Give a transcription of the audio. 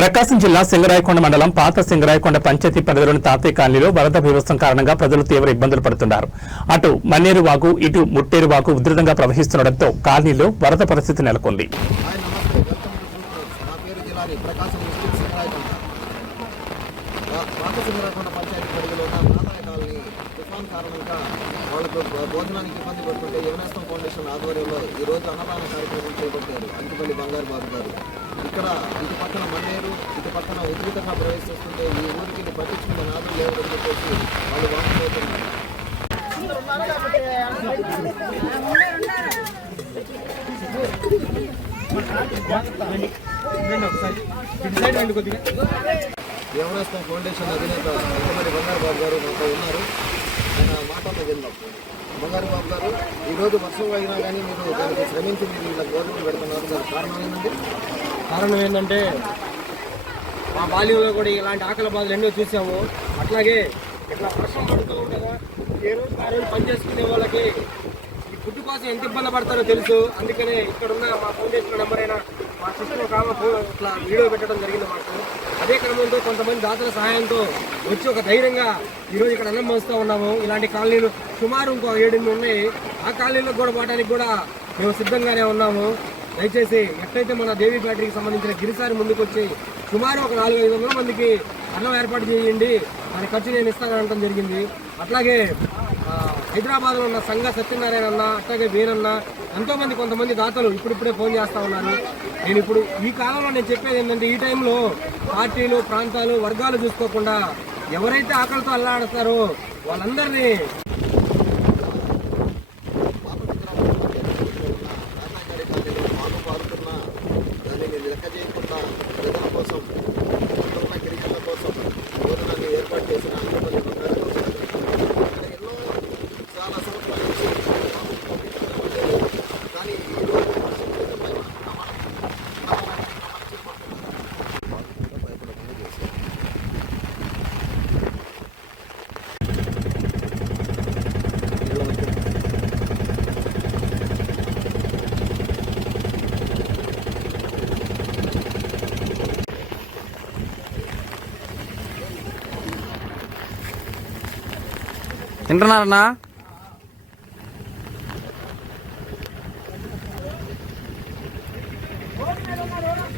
ప్రకాశం జిల్లా సింగరాయకొండ మండలం పాత సింగరాయకొండ పంచాయతీ పరిధిలోని తాతయ్య కాలనీలో వరద బీభత్సం కారణంగా ప్రజలు తీవ్ర ఇబ్బందులు పడుతున్నారు. అటు మన్నేరు వాగు ఇటు ముట్టేరు వాగు ఉధృతంగా ప్రవహిస్తుండటంతో కాలనీలో వరద పరిస్థితి నెలకొంది. కారణంగా భోజనానికి ఇబ్బంది పడుతుంటే యువనేస్తం ఫౌండేషన్ ఆధ్వర్యంలో ఈ రోజు అన్నదాన కార్యక్రమం చేపట్టారు అంకిపల్లి బంగారు బాబు గారు. ఇక్కడ ఇటు పక్కన మన్నేరు ఇటు పక్కన ఉద్రితంగా ప్రవేశిస్తుంటే ఈ ఊరికి ఇది పట్టించుకునే నాదులు లేవని చెప్పేసి వాళ్ళు వాపోతున్నారు యువనేస్తం ఫౌండేషన్ అధినేత అంకమల్లి బంగారు బాబు గారు మాతో ఉన్నారు. ఆయన బంగారు బాబు గారు ఈరోజు వర్షం అయినా కానీ మీరు దానికి శ్రమించి మీరు ఇలా గోధుమలు పెడుతున్నారు. దానికి కారణం ఏంటంటే? కారణం ఏంటంటే మా బాల్యంలో కూడా ఇలాంటి ఆకలి బాధలు ఎన్నో చూసాము. అట్లాగే ఇట్లా వర్షం పడుతూ ఉండగా ఏ రోజు ఆ రోజు పని చేసుకునే వాళ్ళకి ఈ ఫుడ్ కోసం ఎంత ఇబ్బంది పడతారో తెలుసు. అందుకనే ఇక్కడ ఉన్న మా ఫౌండేషన్ నెంబర్ అయినా మా సిస్టర్ ఒక ఆమె ఇట్లా వీడియో పెట్టడం జరిగింది మాకు. అదే క్రమంలో కొంతమంది దాతల సహాయంతో వచ్చి ఒక ధైర్యంగా ఈరోజు ఇక్కడ అన్నం మోస్తూ ఉన్నాము. ఇలాంటి కాలనీలు సుమారు ఇంకో ఏడెనిమిది ఉన్నాయి. ఆ కాలనీలో కూడా పోవడానికి కూడా మేము సిద్ధంగానే ఉన్నాము. దయచేసి ఎట్లయితే మన దేవి బ్యాటరీకి సంబంధించిన గిరిసారి ముందుకు వచ్చి సుమారు ఒక నాలుగు ఐదు వందల మందికి అన్నం ఏర్పాటు చేయండి. దాని ఖర్చు నేను ఇస్తానని అనడం జరిగింది. అట్లాగే హైదరాబాద్లో ఉన్న సంఘ సత్యనారాయణ అన్న అట్లాగే వీరన్న ఎంతో మంది కొంతమంది దాతలు ఇప్పుడిప్పుడే ఫోన్ చేస్తా ఉన్నారు. నేను ఇప్పుడు ఈ కాలంలో నేను చెప్పేది ఏంటంటే ఈ టైంలో పార్టీలు ప్రాంతాలు వర్గాలు చూసుకోకుండా ఎవరైతే ఆకలితో అల్లాడతారో వాళ్ళందరినీ தின்றனாருண்ணா